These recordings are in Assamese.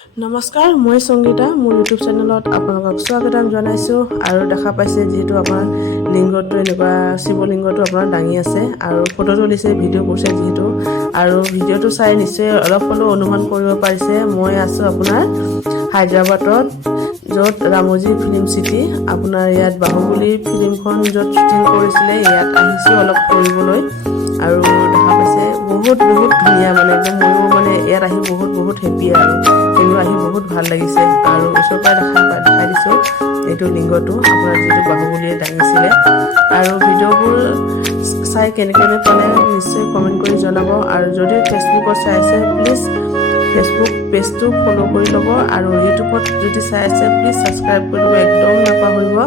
নমস্কাৰ, মই সংগীতা। মোৰ ইউটিউব চেনেলত আপোনালোকক স্বাগতম জনাইছোঁ। আৰু দেখা পাইছে যিহেতু আপোনাৰ লিংগটো এনেকুৱা শিৱলিংগটো আপোনাৰ দাঙি আছে আৰু ফটো তুলিছে, ভিডিঅ' কৰিছে যিহেতু। আৰু ভিডিঅ'টো চাই নিশ্চয় অলপ হ'লেও অনুমান কৰিব পাৰিছে মই আছোঁ আপোনাৰ হায়দৰাবাদত, য'ত ৰামোজী ফিল্ম চিটি, আপোনাৰ ইয়াত বাহুবলী ফিল্মখন য'ত শ্বুটিং কৰিছিলে ইয়াত আহিছোঁ অলপ কৰিবলৈ। আৰু দেখা পাইছে বহুত ধুনীয়া, মানে একদম ময়ো মানে ইয়াত আহি বহুত হেপী আৰু কিন্তু আহি বহুত ভাল লাগিছে। আৰু ওচৰৰ পৰা দেখাই দিছোঁ এইটো লিংগটো আপোনাৰ যিটো বাহুবলীয়ে দাঙিছিলে। আৰু ভিডিঅ'বোৰ চাই কেনেকৈ পালে নিশ্চয় কমেণ্ট কৰি জনাব। আৰু যদি ফেচবুকত চাই আছে প্লিজ ফেচবুক পেজটো ফ'ল' কৰি ল'ব। আৰু ইউটিউবত যদি চাই আছে প্লিজ ছাবস্ক্ৰাইব কৰিব একদম নাপাহৰিব।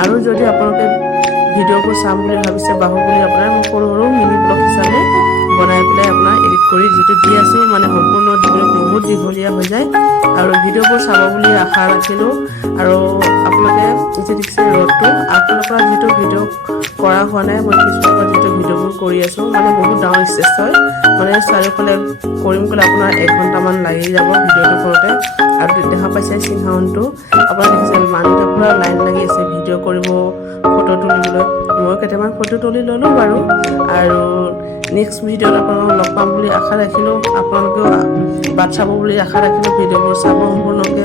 আৰু যদি আপোনালোকে ভিডিঅ'বোৰ চাম বুলি ভাবিছে বাহুবলী, আপোনাৰ সৰু মিনি ব্লগ হিচাপে বনাই পেলাই আপোনাৰ এডিট কৰি যিটো দি আছোঁ, মানে সম্পূৰ্ণ দিবলৈ বহুত দীঘলীয়া হৈ যায়। আৰু ভিডিঅ'বোৰ চাব বুলি আশা ৰাখিলোঁ। আৰু আপোনালোকে যি দেখিছে ৰ'দটো, আগফালৰ পৰা যিটো ভিডিঅ' কৰা হোৱা নাই, মই পিছফালৰ পৰা যিটো ভিডিঅ'বোৰ কৰি আছোঁ, মানে বহুত ডাঙৰ ষ্টেজ হয়, মানে চাৰিওফালে কৰিম ক'লে আপোনাৰ 1 ঘণ্টামান লাগি যাব ভিডিঅ'টো কৰোঁতে। আৰু দেখা পাইছে সিংহাসনটো আপোনাৰ দেখিছে মানুহতে পূৰা লাইন লাগি আছে ভিডিঅ' কৰিব, ফটো তুলিবলৈ। মই কেইটামান ফটো তুলি ল'লোঁ বাৰু। আৰু নেক্সট ভিডিঅ'ত আপোনালোকক লগ পাম বুলি আশা ৰাখিলোঁ। আপোনালোকেও বাট চাব বুলি আশা ৰাখিলোঁ। ভিডিঅ'বোৰ চাব সম্পূৰ্ণকৈ।